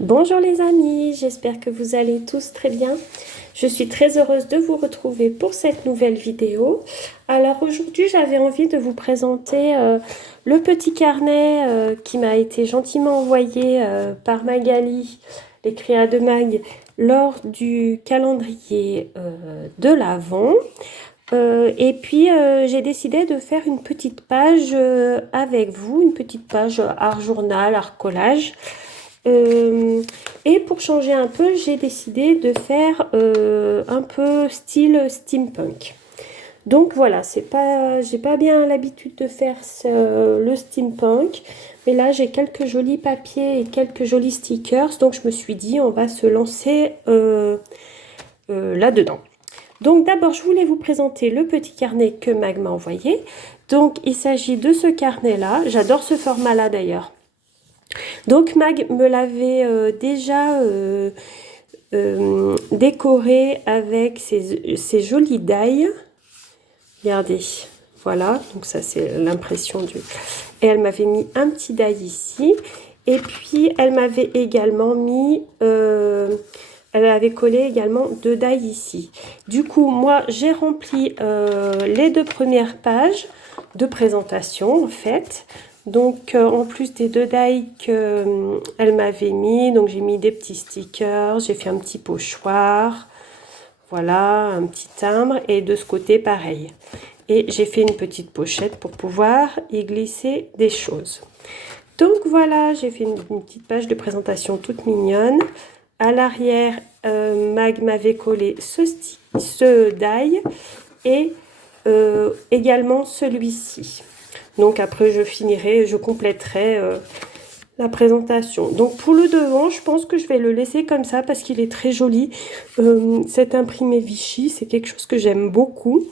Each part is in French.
Bonjour les amis, j'espère que vous allez tous très bien. Je suis très heureuse de vous retrouver pour cette nouvelle vidéo. Alors aujourd'hui, j'avais envie de vous présenter le petit carnet qui m'a été gentiment envoyé par Magali, les créas de Mag, lors du calendrier de l'Avent. Et puis j'ai décidé de faire une petite page avec vous, une petite page art journal, art collage. Et pour changer un peu, j'ai décidé de faire un peu style steampunk. Donc voilà, j'ai pas bien l'habitude de faire le steampunk, mais là j'ai quelques jolis papiers et quelques jolis stickers, donc je me suis dit on va se lancer là-dedans. Donc d'abord, je voulais vous présenter le petit carnet que Mag m'a envoyé. Donc il s'agit de ce carnet-là. J'adore ce format-là d'ailleurs. Donc Mag me l'avait déjà décoré avec ces jolis die. Regardez, voilà, donc ça c'est l'impression du... Et elle m'avait mis un petit die ici. Et puis elle m'avait également mis... elle avait collé également 2 die ici. Du coup, moi j'ai rempli les 2 premières pages de présentation en fait. Donc en plus des 2 die qu'elle m'avait mis, donc j'ai mis des petits stickers, j'ai fait un petit pochoir, voilà, un petit timbre, et de ce côté pareil. Et j'ai fait une petite pochette pour pouvoir y glisser des choses. Donc voilà, j'ai fait une petite page de présentation toute mignonne. À l'arrière, Mag m'avait collé ce die et également celui-ci. Donc après, je compléterai la présentation. Donc pour le devant, je pense que je vais le laisser comme ça parce qu'il est très joli. Cet imprimé Vichy, c'est quelque chose que j'aime beaucoup.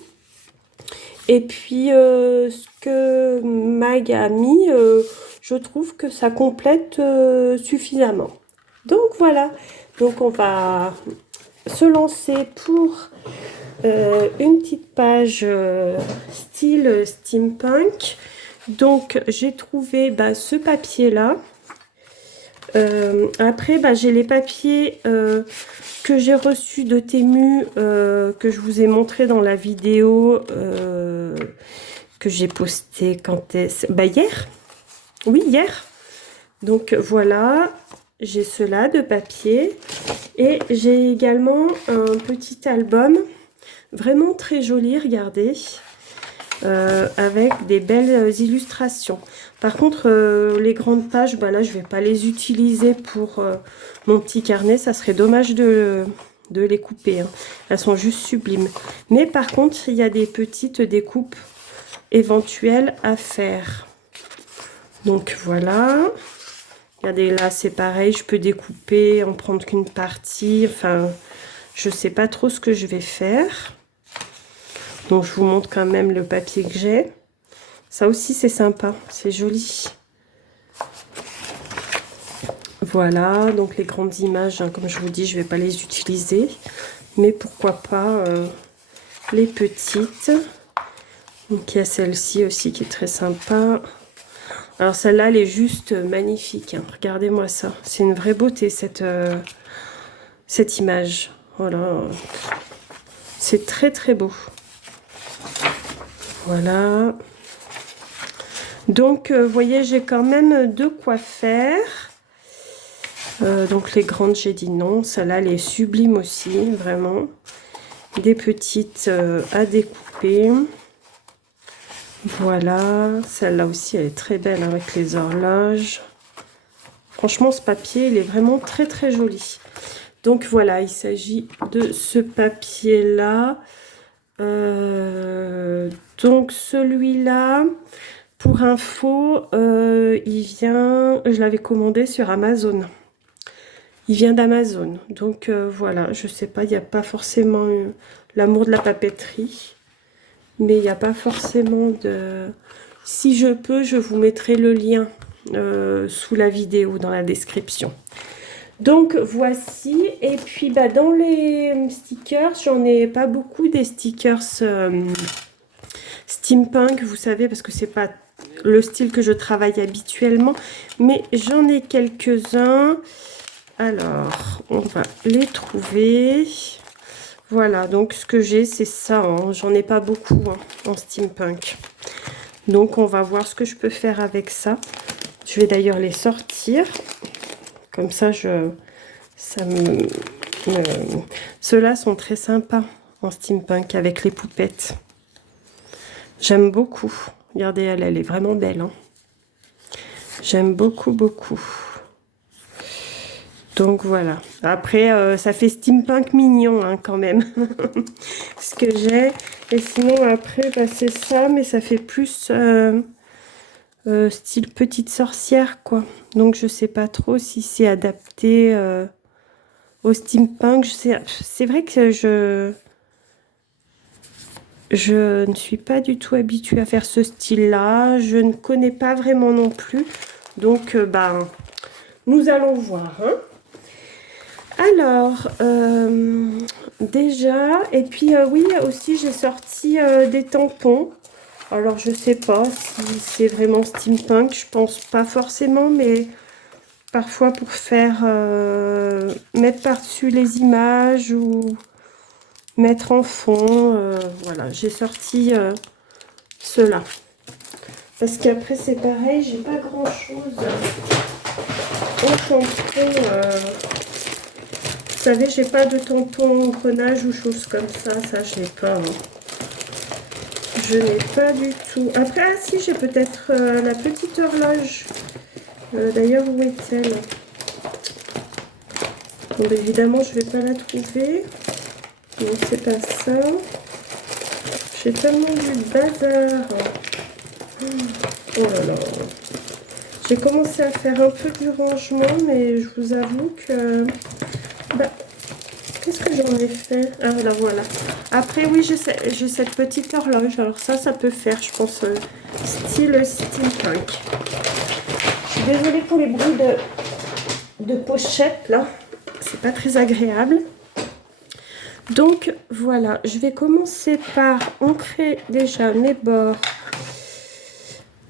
Et puis, ce que Mag a mis, je trouve que ça complète suffisamment. Donc voilà, donc on va se lancer pour une petite page style steampunk. Donc j'ai trouvé ce papier là. Après j'ai les papiers que j'ai reçus de Temu, que je vous ai montré dans la vidéo que j'ai postée quand est-ce hier. Oui, hier. Donc voilà, j'ai cela de papier et j'ai également un petit album vraiment très joli, regardez, avec des belles illustrations. Par contre, les grandes pages, là je vais pas les utiliser pour mon petit carnet, ça serait dommage de les couper, hein. Elles sont juste sublimes. Mais par contre, il y a des petites découpes éventuelles à faire. Donc voilà. Regardez, là c'est pareil, je peux découper, en prendre qu'une partie. Enfin, je sais pas trop ce que je vais faire. Donc je vous montre quand même le papier que j'ai. Ça aussi c'est sympa, c'est joli. Voilà, donc les grandes images, hein, comme je vous dis, je vais pas les utiliser. Mais pourquoi pas les petites. Donc il y a celle-ci aussi qui est très sympa. Alors celle-là, elle est juste magnifique, hein. Regardez-moi ça. C'est une vraie beauté cette image. Voilà. C'est très très beau. Voilà. Donc, vous voyez, j'ai quand même de quoi faire. Donc les grandes, j'ai dit non. Celle-là, elle est sublime aussi, vraiment. Des petites à découper. Voilà. Celle-là aussi, elle est très belle avec les horloges. Franchement, ce papier, il est vraiment très très joli. Donc voilà, il s'agit de ce papier-là. Donc celui-là, pour info, il vient, je l'avais commandé sur Amazon. Il vient d'Amazon. Donc voilà, je sais pas, il n'y a pas forcément l'amour de la papeterie. Mais il n'y a pas forcément de... Si je peux, je vous mettrai le lien sous la vidéo, dans la description. Donc voici, et puis dans les stickers, j'en ai pas beaucoup des stickers steampunk, vous savez, parce que c'est pas le style que je travaille habituellement, mais j'en ai quelques-uns. Alors, on va les trouver. Voilà, donc ce que j'ai, c'est ça. Hein. J'en ai pas beaucoup hein, en steampunk. Donc, on va voir ce que je peux faire avec ça. Je vais d'ailleurs les sortir. Comme ça, ceux-là sont très sympas en steampunk avec les poupettes. J'aime beaucoup. Regardez, elle est vraiment belle. Hein. J'aime beaucoup, beaucoup. Donc voilà. Après, ça fait steampunk mignon hein, quand même. Ce que j'ai. Et sinon, après, bah, c'est ça, mais ça fait plus style petite sorcière, quoi. Donc je sais pas trop si c'est adapté au steampunk. C'est vrai que je ne suis pas du tout habituée à faire ce style-là. Je ne connais pas vraiment non plus. Donc, bah, nous allons voir. Hein. Alors, déjà, et puis oui, aussi j'ai sorti des tampons. Alors, je sais pas si c'est vraiment steampunk. Je pense pas forcément, mais parfois pour faire mettre par-dessus les images ou mettre en fond. Voilà, j'ai sorti ceux-là. Parce qu'après, c'est pareil, j'ai pas grand-chose au tampon. Vous savez, j'ai pas de tampon engrenage ou choses comme ça. Ça, je n'ai pas. Hein. Je n'ai pas du tout. Après, ah si, j'ai peut-être la petite horloge. D'ailleurs, où est-elle? Bon, bah, évidemment, je vais pas la trouver. Non, c'est pas ça. J'ai tellement du bazar. Oh là là. J'ai commencé à faire un peu du rangement, mais je vous avoue que... Bah, qu'est-ce que j'en ai fait? Ah, là, voilà. Après, oui, j'ai cette petite horloge. Alors ça peut faire, je pense, style steampunk. Je suis désolée pour les bruits de pochette, là. C'est pas très agréable. Donc, voilà. Je vais commencer par ancrer déjà mes bords.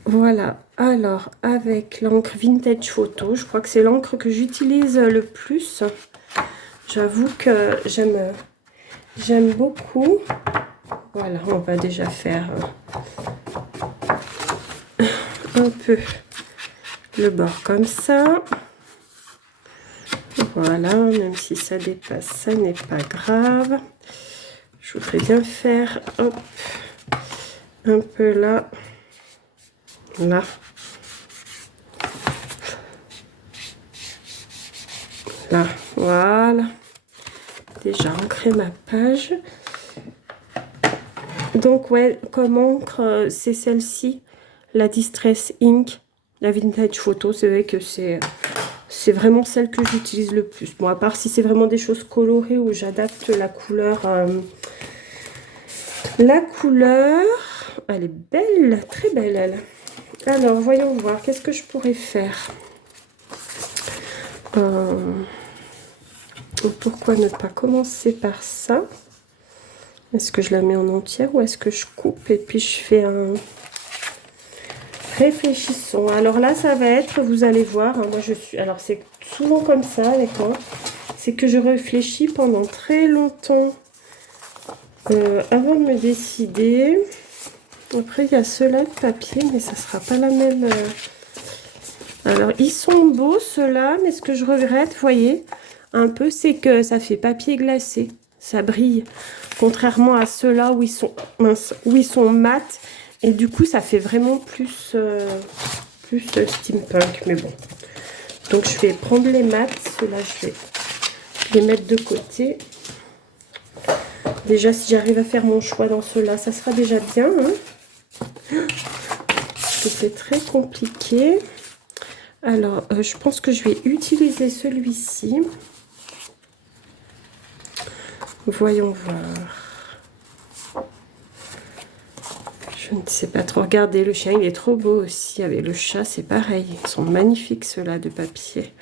Voilà. Alors, avec l'encre Vintage Photo. Je crois que c'est l'encre que j'utilise le plus. J'avoue que j'aime beaucoup. Voilà, on va déjà faire un peu le bord comme ça. Voilà, même si ça dépasse, ça n'est pas grave. Je voudrais bien faire hop, un peu là. Là. Là, voilà. Déjà ancré ma page. Donc ouais, comme encre, c'est celle-ci, la Distress Ink, la Vintage Photo. C'est vrai que c'est vraiment celle que j'utilise le plus. Bon, à part si c'est vraiment des choses colorées où j'adapte la couleur. La couleur, elle est belle, très belle elle. Alors, voyons voir, qu'est-ce que je pourrais faire? Pourquoi ne pas commencer par ça? Est-ce que je la mets en entière ou est-ce que je coupe et puis je fais un... Réfléchissons. Alors là, ça va être, vous allez voir, hein, moi je suis... Alors c'est souvent comme ça avec moi. C'est que je réfléchis pendant très longtemps avant de me décider. Après, il y a ceux-là de papier, mais ça ne sera pas la même... Alors, ils sont beaux, ceux-là, mais ce que je regrette, vous voyez, un peu, c'est que ça fait papier glacé. Ça brille. Contrairement à ceux-là où ils sont minces, où ils sont mat. Et du coup, ça fait vraiment plus steampunk. Mais bon. Donc, je vais prendre les mats. Ceux-là, je vais les mettre de côté. Déjà, si j'arrive à faire mon choix dans ceux-là, ça sera déjà bien. Hein. Parce que c'est très compliqué. Alors, je pense que je vais utiliser celui-ci. Voyons voir. Je ne sais pas trop. Regardez, le chien, il est trop beau aussi. Avec le chat, c'est pareil. Ils sont magnifiques, ceux-là, de papier.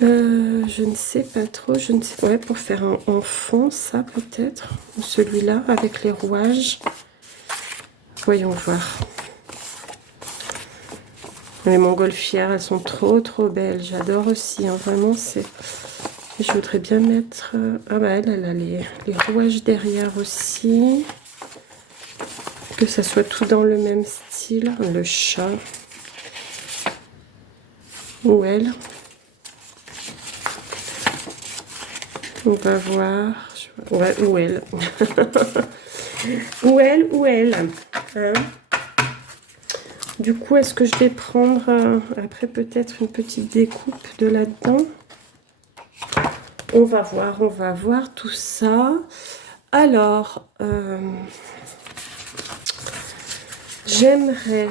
Je ne sais pas trop. Je ne sais pas. Ouais, pour faire en fond, ça, peut-être. Ou celui-là, avec les rouages. Voyons voir. Les montgolfières, elles sont trop belles. J'adore aussi, hein, vraiment, c'est... Je voudrais bien mettre... Ah bah elle a les rouages derrière aussi. Que ça soit tout dans le même style. Le chat. Ou elle. On va voir. Ouais, ou elle. ou elle. Hein. Du coup, est-ce que je vais prendre après peut-être une petite découpe de là-dedans? On va voir tout ça. Alors, j'aimerais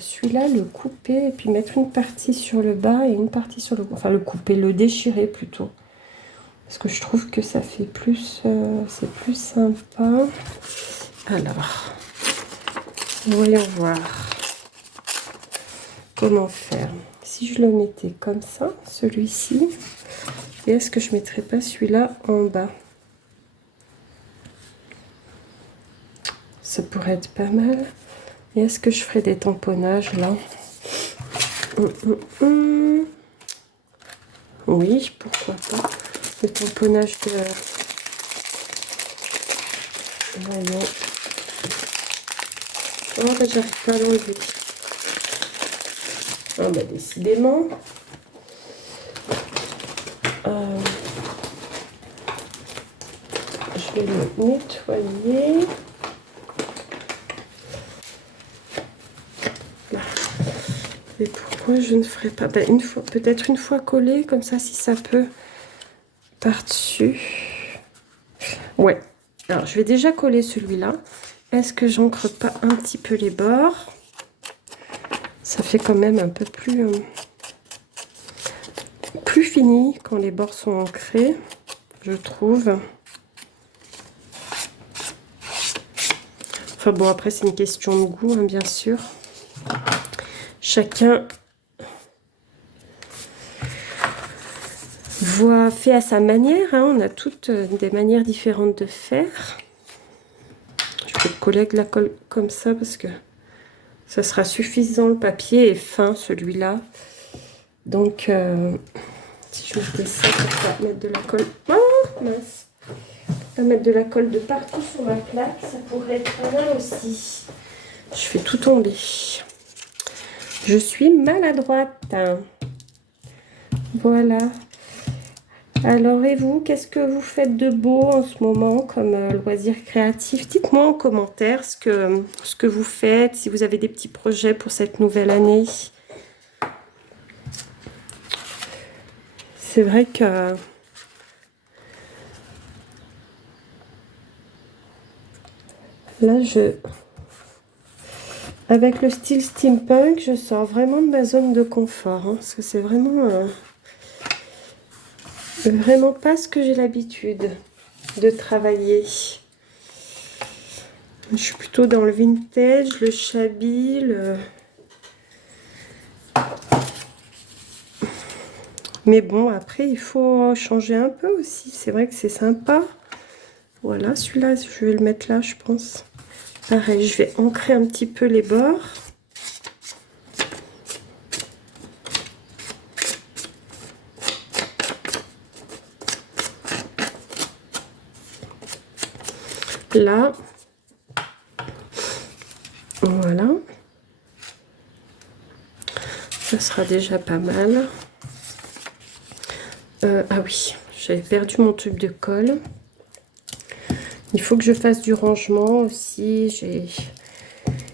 celui-là le couper et puis mettre une partie sur le bas et une partie sur le... Enfin, le couper, le déchirer plutôt. Parce que je trouve que ça fait plus... c'est plus sympa. Alors, voyons voir comment faire. Si je le mettais comme ça, celui-ci, et est-ce que je ne mettrais pas celui-là en bas? Ça pourrait être pas mal. Et est-ce que je ferais des tamponnages là? Oui, pourquoi pas. Le tamponnage de... Voyons. Oh, bah, j'arrive pas à l'enlever. Ah, bah, décidément. Je vais le nettoyer. Et pourquoi je ne ferai pas une fois, peut-être une fois collé, comme ça, si ça peut, par-dessus. Ouais. Alors, je vais déjà coller celui-là. Est-ce que j'ancre pas un petit peu les bords? Ça fait quand même un peu plus fini quand les bords sont ancrés, je trouve. Enfin bon, après, c'est une question de goût, hein, bien sûr. Chacun fait à sa manière. Hein. On a toutes des manières différentes de faire. Je peux coller avec la colle comme ça parce que ça sera suffisant. Le papier est fin, celui-là. Donc, si je mettais ça pour pas mettre de la colle... Oh, mince! Pour pas mettre de la colle de partout sur ma plaque, ça pourrait être pas mal aussi. Je fais tout tomber. Je suis maladroite. Voilà. Alors, et vous, qu'est-ce que vous faites de beau en ce moment comme loisir créatif? Dites-moi en commentaire ce que vous faites, si vous avez des petits projets pour cette nouvelle année. C'est vrai que... Là, avec le style steampunk, je sors vraiment de ma zone de confort. Hein, parce que c'est vraiment pas ce que j'ai l'habitude de travailler. Je suis plutôt dans le vintage, le shabby, Mais bon, après, il faut changer un peu aussi. C'est vrai que c'est sympa. Voilà, celui-là, je vais le mettre là, je pense. Pareil, je vais ancrer un petit peu les bords. Là. Voilà. Ça sera déjà pas mal. Ah oui, j'avais perdu mon tube de colle. Il faut que je fasse du rangement aussi.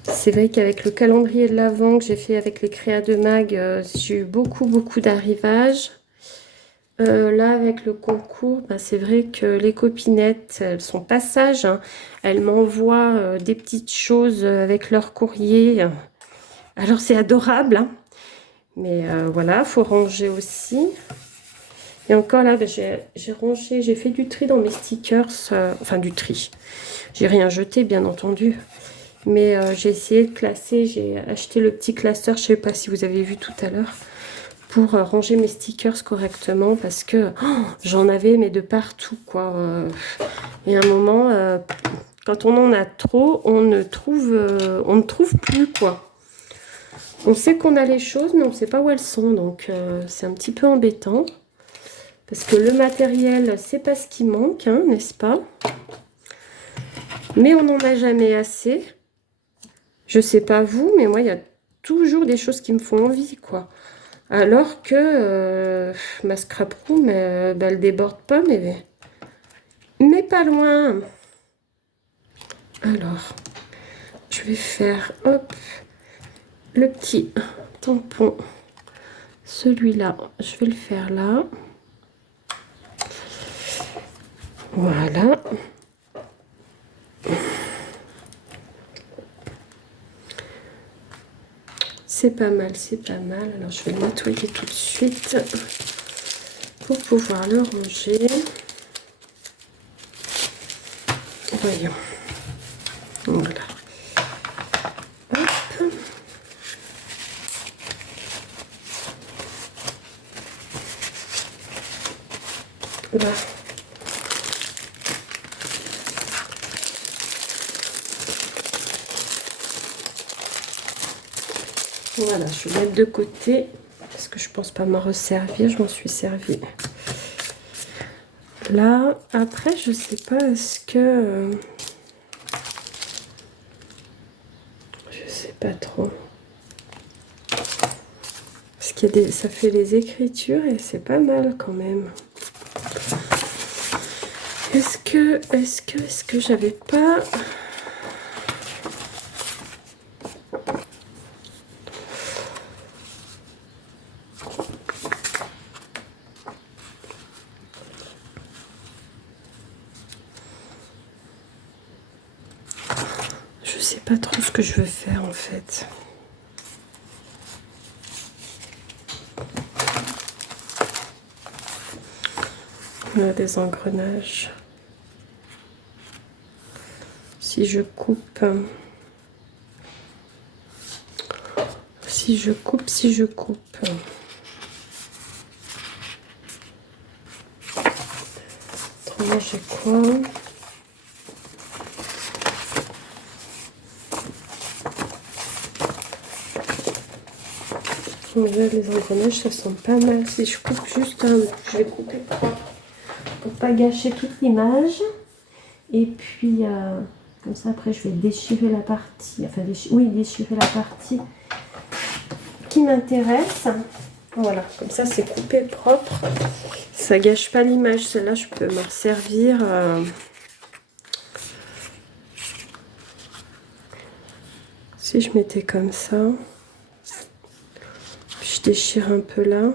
C'est vrai qu'avec le calendrier de l'Avent que j'ai fait avec les créas de Mag, j'ai eu beaucoup d'arrivages. Là, avec le concours, bah, c'est vrai que les copinettes, elles sont pas sages. Hein. Elles m'envoient des petites choses avec leur courrier. Alors, c'est adorable. Hein. Mais voilà, il faut ranger aussi. Et encore là, bah, j'ai rangé, j'ai fait du tri dans mes stickers. Enfin, du tri. J'ai rien jeté, bien entendu. Mais j'ai essayé de classer. J'ai acheté le petit classeur, je ne sais pas si vous avez vu tout à l'heure, pour ranger mes stickers correctement. Parce que j'en avais, mais de partout, quoi. Et à un moment, quand on en a trop, on ne trouve plus, quoi. On sait qu'on a les choses, mais on ne sait pas où elles sont. Donc, c'est un petit peu embêtant. Parce que le matériel, c'est pas ce qui manque, hein, n'est-ce pas? Mais on n'en a jamais assez. Je sais pas vous, mais moi, il y a toujours des choses qui me font envie, quoi. Alors que ma scrap room, elle déborde pas, mais pas loin. Alors, je vais faire, hop, le petit tampon. Celui-là, je vais le faire là. Voilà. C'est pas mal, c'est pas mal. Alors, je vais le nettoyer tout de suite pour pouvoir le ranger. Voyons. Voilà. Hop. Là. Voilà, je vais mettre de côté parce que je pense pas m'en resservir. Je m'en suis servi. Là, après, je sais pas, est-ce que... je sais pas trop. Parce qu'il y a des... ça fait les écritures et c'est pas mal quand même. Est-ce que j'avais pas... Je sais pas trop ce que je veux faire en fait. On a des engrenages. Si je coupe... si je coupe... Autrement, j'ai quoi? Les engrenages, ça sent pas mal. Si je coupe juste un... je vais couper propre pour pas gâcher toute l'image. Et puis, comme ça, après, je vais déchirer la partie... enfin, déchirer la partie qui m'intéresse. Voilà, comme ça, c'est coupé propre. Ça gâche pas l'image. Celle-là, je peux m'en servir... si je mettais comme ça... je déchire un peu là.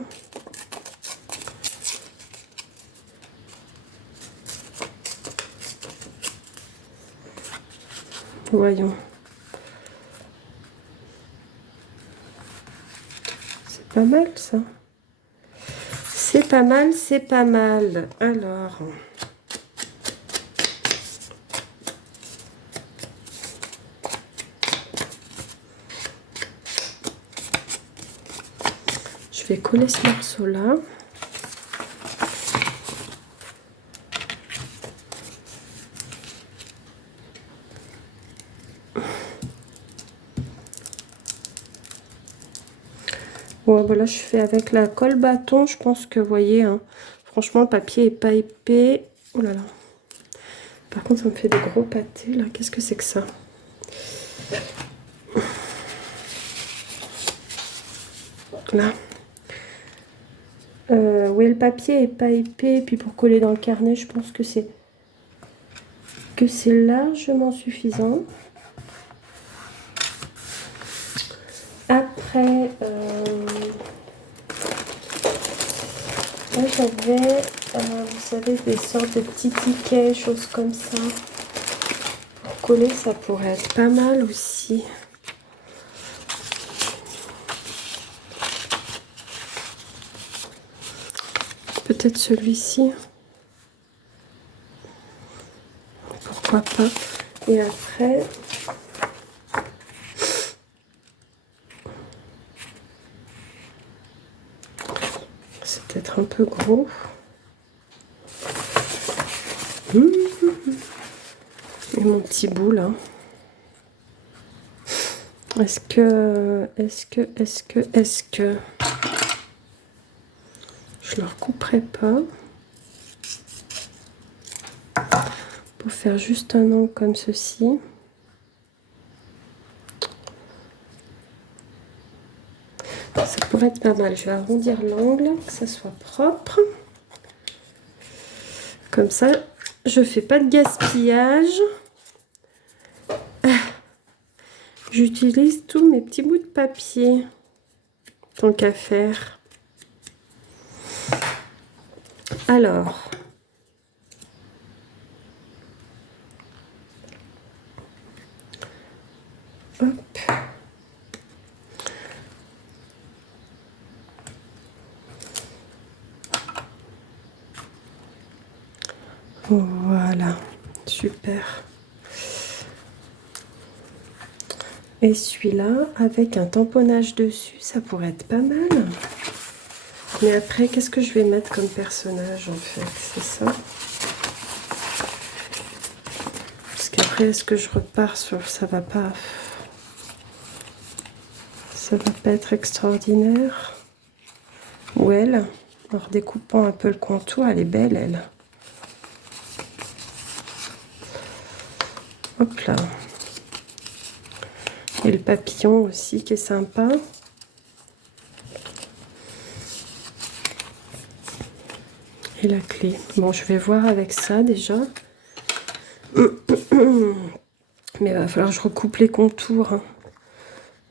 Voyons. C'est pas mal ça. C'est pas mal, c'est pas mal. Alors. Je vais coller ce morceau là. Bon, voilà, je fais avec la colle bâton. Je pense que vous voyez, hein, franchement, le papier est pas épais. Oh là là. Par contre, ça me fait des gros pâtés là. Qu'est-ce que c'est que ça? Là. Oui, le papier est pas épais. Et puis pour coller dans le carnet, je pense que c'est largement suffisant. Après, moi j'avais, vous savez, des sortes de petits tickets, choses comme ça. Pour coller, ça pourrait être pas mal aussi. Peut-être celui-ci. Pourquoi pas. Et après... c'est peut-être un peu gros. Et mon petit bout là. Est-ce que je le recouperai pas pour faire juste un angle comme ceci. Ça pourrait être pas mal. Je vais arrondir l'angle, que ça soit propre. Comme ça, je fais pas de gaspillage. J'utilise tous mes petits bouts de papier, tant qu'à faire. Alors, hop. Voilà, super. Et celui-là, avec un tamponnage dessus, ça pourrait être pas mal. Mais après, qu'est-ce que je vais mettre comme personnage, en fait? C'est ça. Parce qu'après, est-ce que je repars sur... Ça va pas être extraordinaire. Ou elle, en redécoupant un peu le contour, elle est belle, elle. Hop là. Et le papillon aussi qui est sympa. Et la clé. Bon, je vais voir avec ça déjà. Mais il va falloir que je recoupe les contours, hein,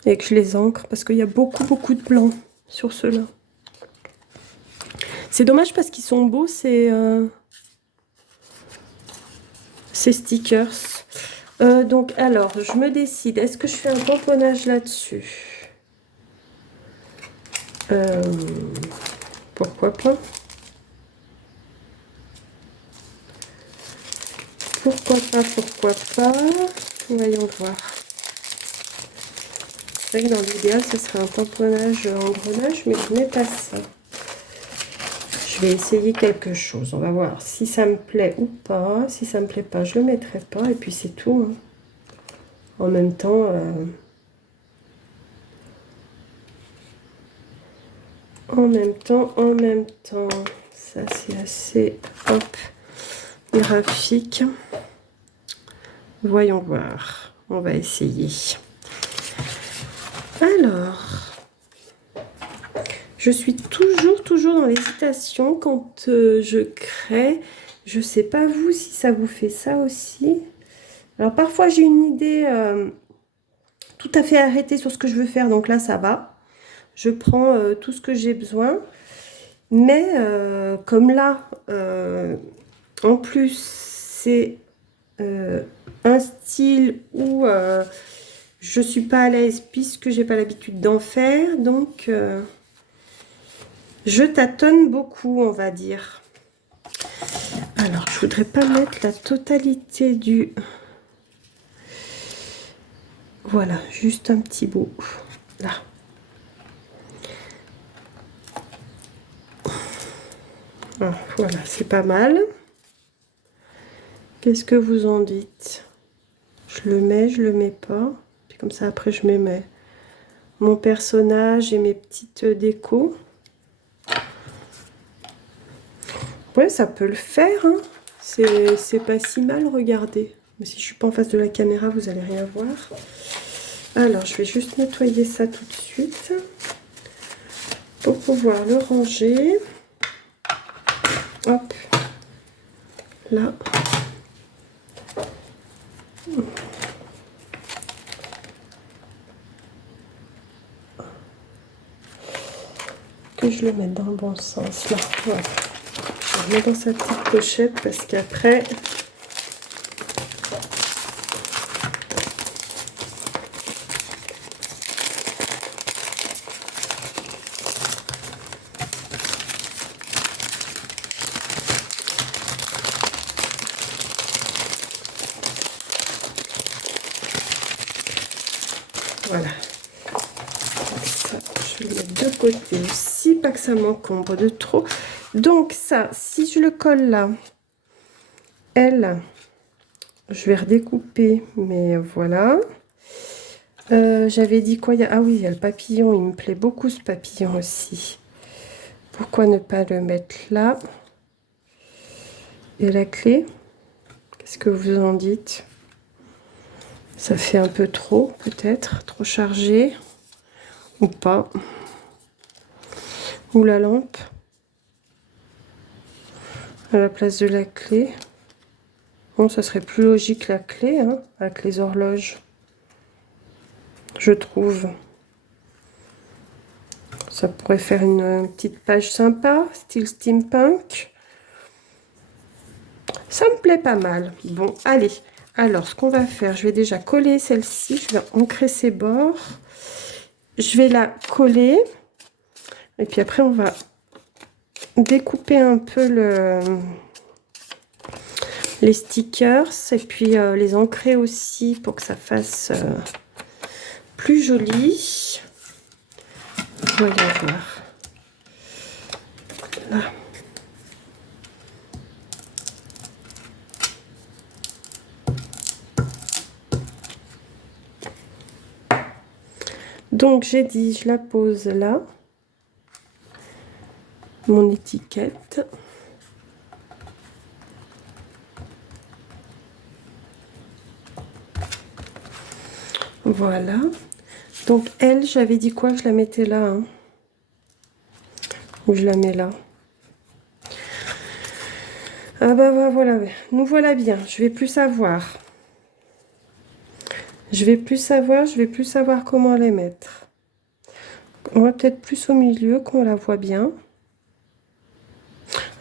et que je les ancre parce qu'il y a beaucoup de blanc sur ceux-là. C'est dommage parce qu'ils sont beaux ces stickers. Donc alors, je me décide. Est-ce que je fais un tamponnage là-dessus? Pourquoi pas? Pourquoi pas? Voyons voir. C'est vrai que dans l'idéal, ce serait un tamponnage engrenage, mais je n'ai pas ça. Je vais essayer quelque chose. On va voir si ça me plaît ou pas. Si ça me plaît pas, je le mettrai pas. Et puis c'est tout, hein. En même temps... En même temps, ça c'est assez graphique. Voyons voir, on va essayer. Alors, je suis toujours dans l'hésitation quand je crée. Je sais pas vous si ça vous fait ça aussi. Alors parfois j'ai une idée tout à fait arrêtée sur ce que je veux faire, donc là ça va. Je prends tout ce que j'ai besoin. Mais comme là, en plus, c'est un style où je suis pas à l'aise puisque j'ai pas l'habitude d'en faire. Donc, je tâtonne beaucoup, on va dire. Alors, je voudrais pas mettre la totalité du... Voilà, juste un petit bout. Là. Ah, voilà, c'est pas mal. Qu'est-ce que vous en dites? Je le mets pas. Puis comme ça, après, je mets mon personnage et mes petites décos. Ouais, ça peut le faire, hein. C'est pas si mal, regardez. Mais si je suis pas en face de la caméra, vous allez rien voir. Alors, je vais juste nettoyer ça tout de suite pour pouvoir le ranger. Hop, là. Que je le mette dans le bon sens, là. Voilà. Je le mets dans sa petite pochette parce qu'après... Voilà. Ça, je vais le mettre de côté aussi, pas que ça m'encombre de trop. Donc ça, si je le colle là, elle, je vais redécouper, mais voilà. J'avais dit quoi? Ah oui, il y a le papillon. Il me plaît beaucoup ce papillon aussi. Pourquoi ne pas le mettre là? Et la clé? Qu'est-ce que vous en dites? Ça fait un peu trop, peut-être. Trop chargé. Ou pas. Ou la lampe. À la place de la clé. Bon, ça serait plus logique la clé, hein, avec les horloges. Je trouve. Ça pourrait faire une petite page sympa, style steampunk. Ça me plaît pas mal. Bon, allez. Alors, ce qu'on va faire, je vais déjà coller celle-ci. Je vais ancrer ses bords. Je vais la coller. Et puis après, on va découper un peu les stickers. Et puis les ancrer aussi pour que ça fasse plus joli. Voyons voir. Là. Donc j'ai dit, je la pose là, mon étiquette. Voilà. Donc elle, j'avais dit quoi? Je la mettais là, hein. Ou je la mets là. Ah bah voilà, nous voilà bien. Je vais plus savoir. Je vais plus savoir comment les mettre. On va peut-être plus au milieu, qu'on la voit bien.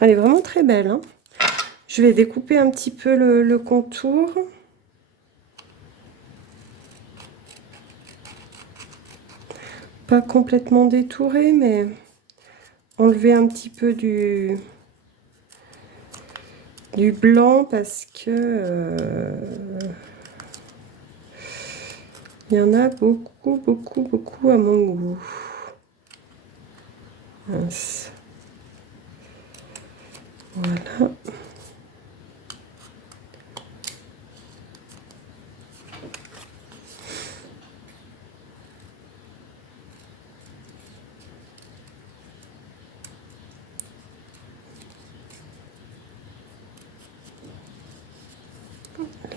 Elle est vraiment très belle, hein. Je vais découper un petit peu le contour. Pas complètement détouré, mais enlever un petit peu du blanc parce que il y en a beaucoup à mon goût. Mince. Voilà.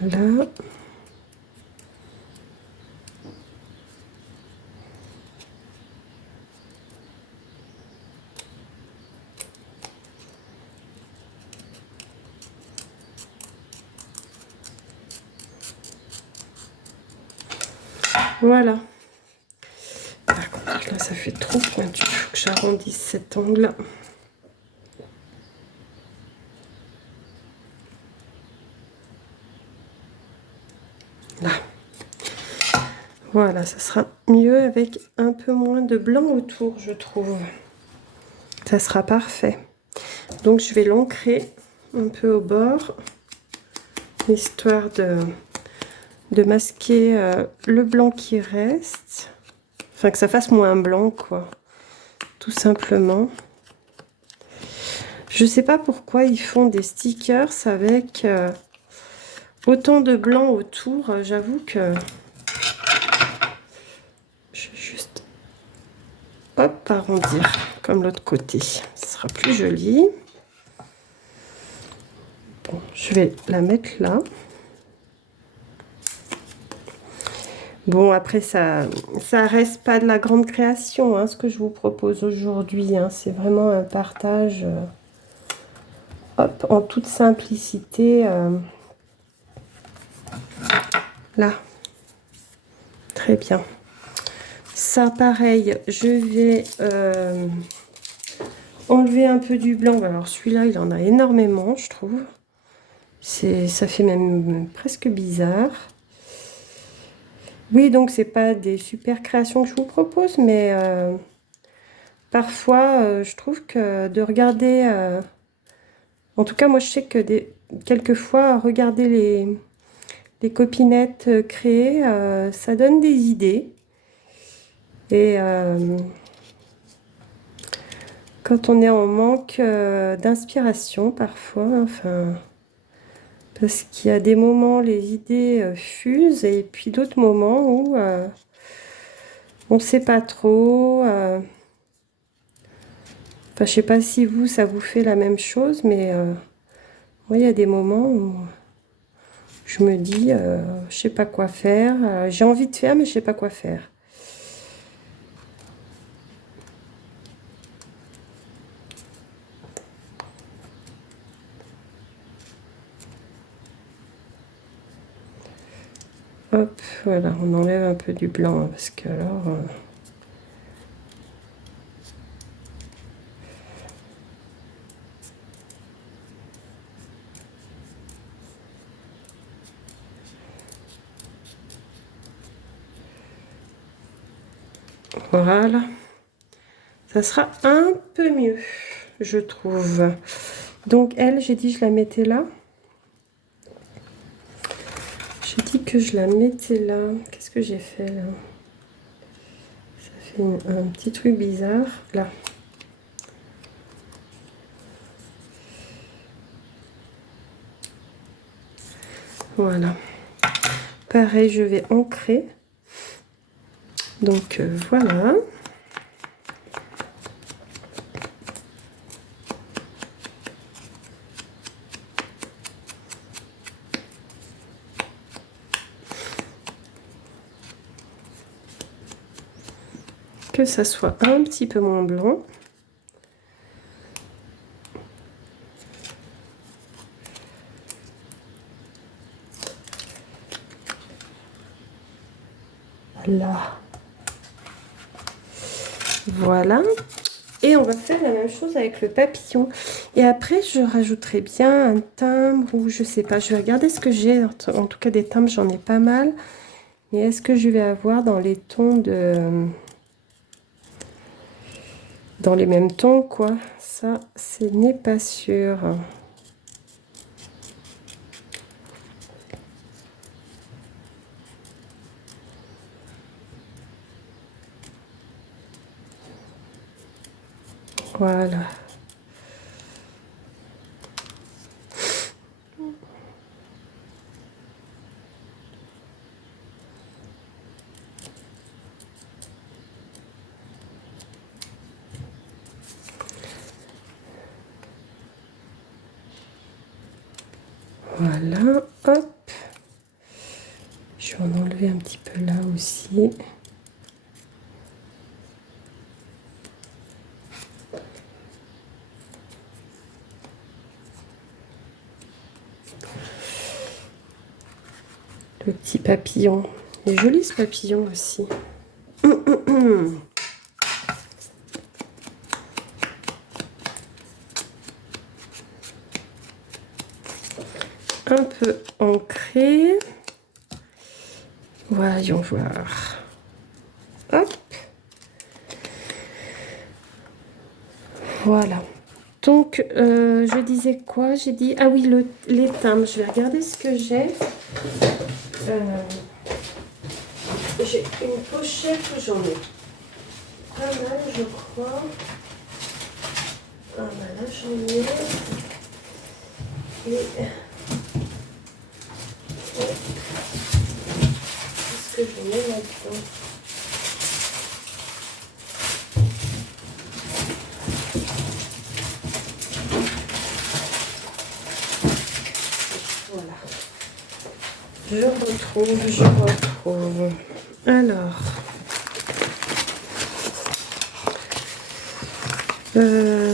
Là. Voilà. Par contre, là, ça fait trop pointu. Il faut que j'arrondisse cet angle. Là. Voilà, ça sera mieux avec un peu moins de blanc autour, je trouve. Ça sera parfait. Donc, je vais l'ancrer un peu au bord, histoire de masquer le blanc qui reste. Enfin, que ça fasse moins blanc, quoi. Tout simplement. Je sais pas pourquoi ils font des stickers avec autant de blanc autour. J'avoue que je vais juste hop arrondir comme l'autre côté. Ce sera plus joli. Bon, je vais la mettre là. Bon, après, ça reste pas de la grande création, hein, ce que je vous propose aujourd'hui. Hein. C'est vraiment un partage hop, en toute simplicité. Là. Très bien. Ça, pareil, je vais enlever un peu du blanc. Alors, celui-là, il en a énormément, je trouve. Ça fait même presque bizarre. Oui, donc c'est pas des super créations que je vous propose, mais parfois je trouve que de regarder, en tout cas moi je sais que quelquefois regarder les copinettes créées, ça donne des idées. Et quand on est en manque d'inspiration parfois, enfin... Parce qu'il y a des moments, les idées fusent, et puis d'autres moments où On ne sait pas trop. Enfin, je sais pas si vous, ça vous fait la même chose, mais moi, il y a des moments où je me dis, je sais pas quoi faire. J'ai envie de faire, mais je sais pas quoi faire. Hop, voilà, on enlève un peu du blanc, hein, parce que alors... voilà. Ça sera un peu mieux, je trouve. Donc elle, j'ai dit je la mettais là. J'ai dit que je la mettais là. Qu'est-ce que j'ai fait là? Ça fait un petit truc bizarre. Là. Voilà. Pareil, je vais ancrer. Donc voilà. Que ça soit un petit peu moins blanc. Là. Voilà. Et on va faire la même chose avec le papillon. Et après, je rajouterai bien un timbre ou je sais pas. Je vais regarder ce que j'ai. En tout cas, des timbres, j'en ai pas mal. Mais est-ce que je vais avoir dans les tons de... Dans les mêmes tons, quoi. Ça, ce n'est pas sûr. Voilà. Voilà, hop. Je vais en enlever un petit peu là aussi. Le petit papillon. Il est joli ce papillon aussi. Un peu ancré. Voyons voir. Hop. Voilà. Donc, je disais quoi? J'ai dit, ah oui, les timbres. Je vais regarder ce que j'ai. J'ai une pochette où j'en ai pas mal, je crois. Ah bah là, j'en ai. Et... qu'est-ce que je mets là-dedans? Voilà. Je retrouve. Alors.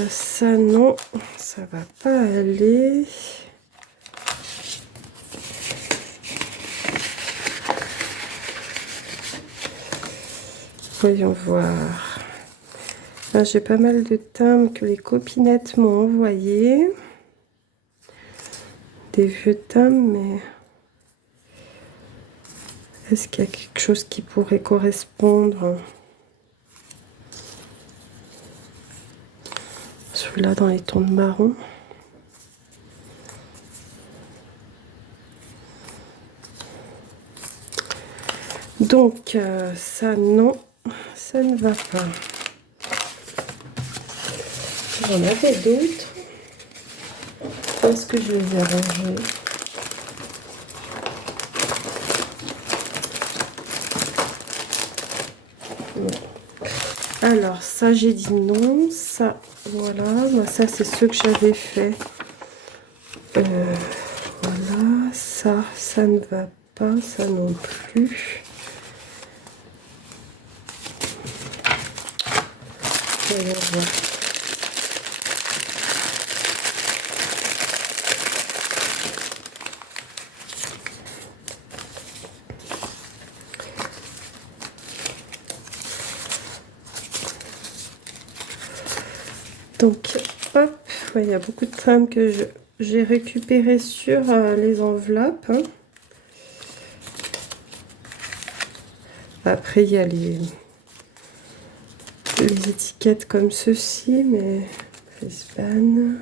Ça non, ça va pas aller. Voyons voir. Là, j'ai pas mal de timbres que les copinettes m'ont envoyé. Des vieux timbres, mais est-ce qu'il y a quelque chose qui pourrait correspondre? Celui-là dans les tons de marron. Donc, ça, non, ça ne va pas. J'en avais d'autres. Est-ce que je les ai rangés? Non, Alors, ça, j'ai dit non. Ça, voilà. Moi, ça, c'est ceux que j'avais fait. Voilà. Ça ne va pas. Ça non plus. Voyons voir. Donc, hop, ouais, il y a beaucoup de trames que j'ai récupérées sur les enveloppes. Hein. Après, il y a les étiquettes comme ceci, mais Brisbane.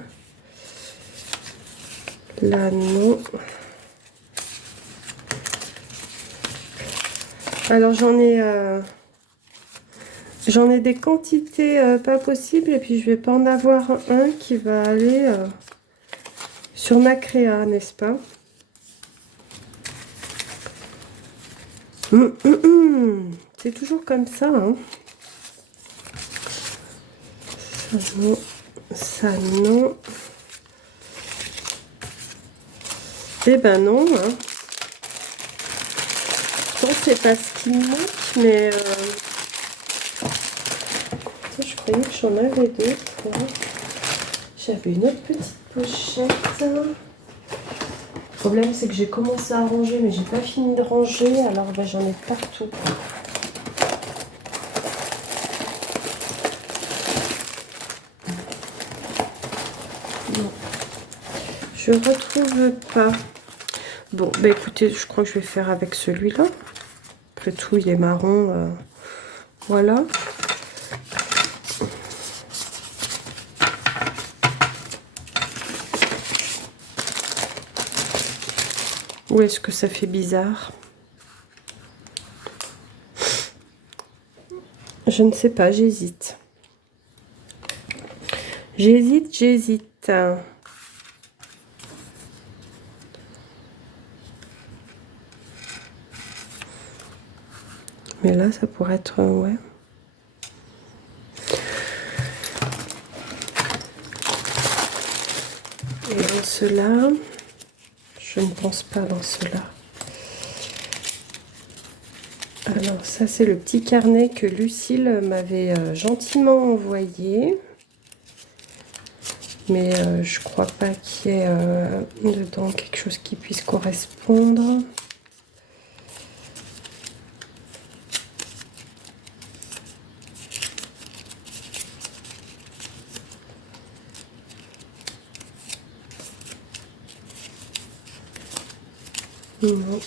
Là, non. Alors, j'en ai des quantités pas possibles, et puis je vais pas en avoir un qui va aller sur ma créa, n'est-ce pas? C'est toujours comme ça, hein. Ça non, ça non. Eh ben non, hein. Je pense que c'est pas ce qui me manque, mais je croyais que j'en avais d'autres. Hein. J'avais une autre petite pochette. Le problème, c'est que j'ai commencé à ranger, mais j'ai pas fini de ranger, alors ben, j'en ai partout. Non. Je retrouve pas. Bon, bah écoutez, je crois que je vais faire avec celui-là. Après tout, il est marron. Voilà. Ou est-ce que ça fait bizarre? Je ne sais pas, j'hésite. J'hésite. Mais là, ça pourrait être... ouais. Et dans cela, je ne pense pas dans cela. Alors ça, c'est le petit carnet que Lucille m'avait gentiment envoyé. Mais je crois pas qu'il y ait dedans quelque chose qui puisse correspondre. Non.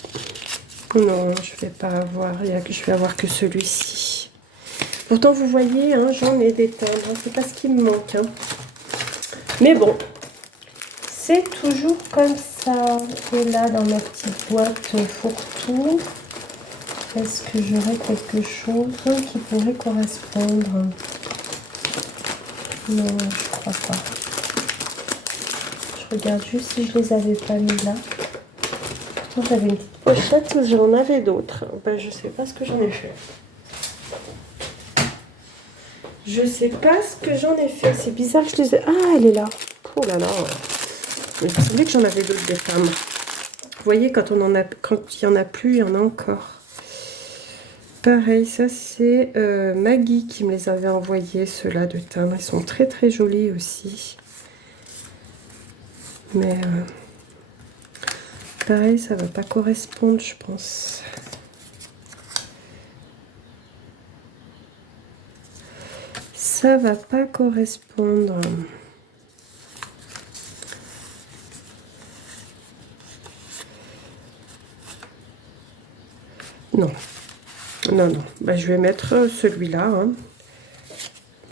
Non, je vais pas avoir. Je vais avoir que celui-ci. Pourtant, vous voyez, hein, j'en ai des timbres. Hein, c'est pas ce qui me manque. Hein. Mais bon, c'est toujours comme ça. Et là, dans ma petite boîte fourre-tout, est-ce que j'aurais quelque chose qui pourrait correspondre? Non, je crois pas. Je regarde juste si je les avais pas mis là. Pourtant, j'avais une petite pochette où j'en avais d'autres. Ben, je sais pas ce que j'en ai fait. Je sais pas ce que j'en ai fait. C'est bizarre que je les ai... Ah, elle est là. Oh là là. Il me semblait que j'en avais d'autres des femmes. Vous voyez, quand il y en a plus, il y en a encore. Pareil, ça c'est Maggie qui me les avait envoyés, ceux-là de timbres. Ils sont très très jolis aussi. Mais pareil, ça va pas correspondre, je pense. Ça va pas correspondre. Non. Non, non. Bah, je vais mettre celui-là. Hein.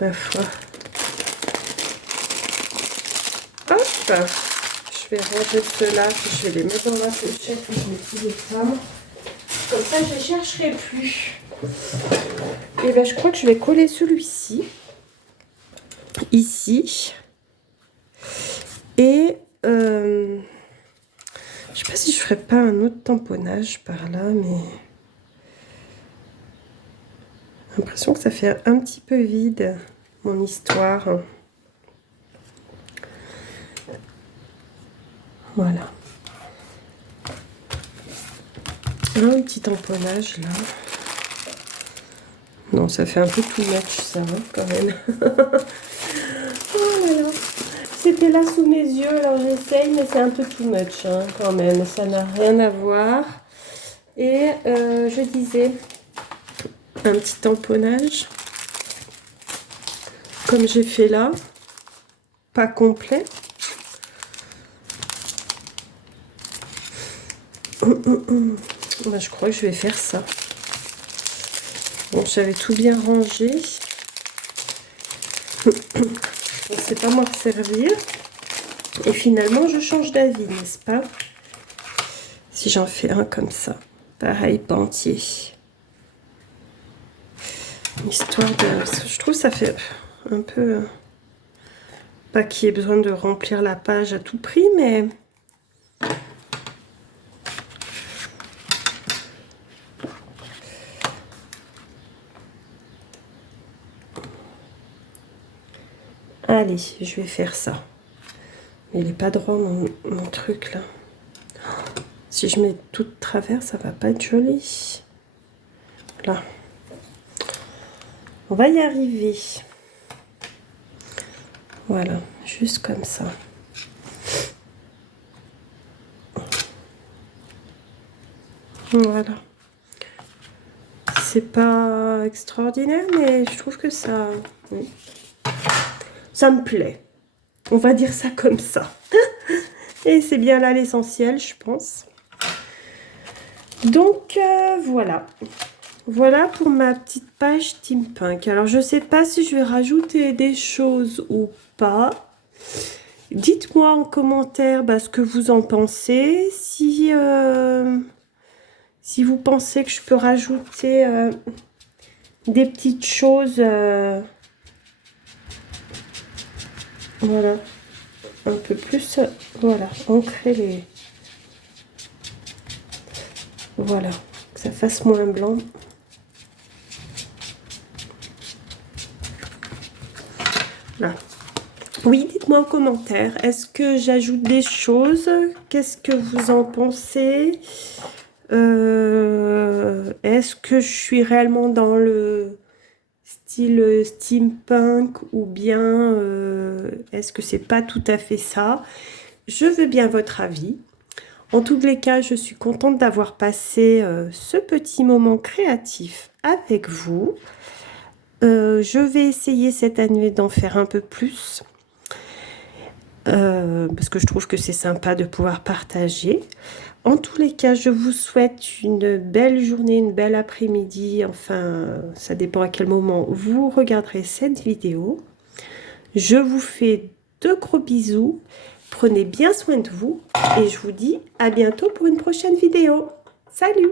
Ma foi. Hop. Je vais ranger ceux-là. Je vais les mettre dans la pochette. Je mets tous les timbres. Comme ça, je ne les chercherai plus. Et ben, je crois que je vais coller celui-ci. Ici. Et je sais pas si je ferai pas un autre tamponnage par là, mais... l'impression que ça fait un petit peu vide, mon histoire. Voilà. Un petit tamponnage là. Non, ça fait un peu too much ça, hein, quand même. Oh là là. C'était là sous mes yeux, alors j'essaye, mais c'est un peu too much, hein, quand même. Ça n'a rien à voir. Et je disais, un petit tamponnage, comme j'ai fait là, pas complet. Ben, je crois que je vais faire ça. Bon, j'avais tout bien rangé. On ne sait pas m'en servir. Et finalement, je change d'avis, n'est-ce pas? Si j'en fais un comme ça. Pareil, pas entier. Histoire de... Je trouve que ça fait un peu... Pas qu'il y ait besoin de remplir la page à tout prix, mais... Allez, je vais faire ça. Il n'est pas droit mon truc là. Si je mets tout de travers, ça va pas être joli. Là. On va y arriver. Voilà, juste comme ça. Voilà. C'est pas extraordinaire, mais je trouve que ça... Oui. Ça me plaît. On va dire ça comme ça. Et c'est bien là l'essentiel, je pense. Donc, voilà. Voilà pour ma petite page steampunk. Alors, je ne sais pas si je vais rajouter des choses ou pas. Dites-moi en commentaire ce que vous en pensez. Si vous pensez que je peux rajouter des petites choses... voilà. Un peu plus... voilà. Ancrer les... Voilà. Que ça fasse moins blanc. Là. Oui, dites-moi en commentaire. Est-ce que j'ajoute des choses? Qu'est-ce que vous en pensez? Est-ce que je suis réellement dans le style steampunk ou bien est-ce que c'est pas tout à fait ça? Je veux bien votre avis. En tous les cas, je suis contente d'avoir passé ce petit moment créatif avec vous. Je vais essayer cette année d'en faire un peu plus. Parce que je trouve que c'est sympa de pouvoir partager. En tous les cas, je vous souhaite une belle journée, une belle après-midi. Enfin, ça dépend à quel moment vous regarderez cette vidéo. Je vous fais de gros bisous. Prenez bien soin de vous. Et je vous dis à bientôt pour une prochaine vidéo. Salut!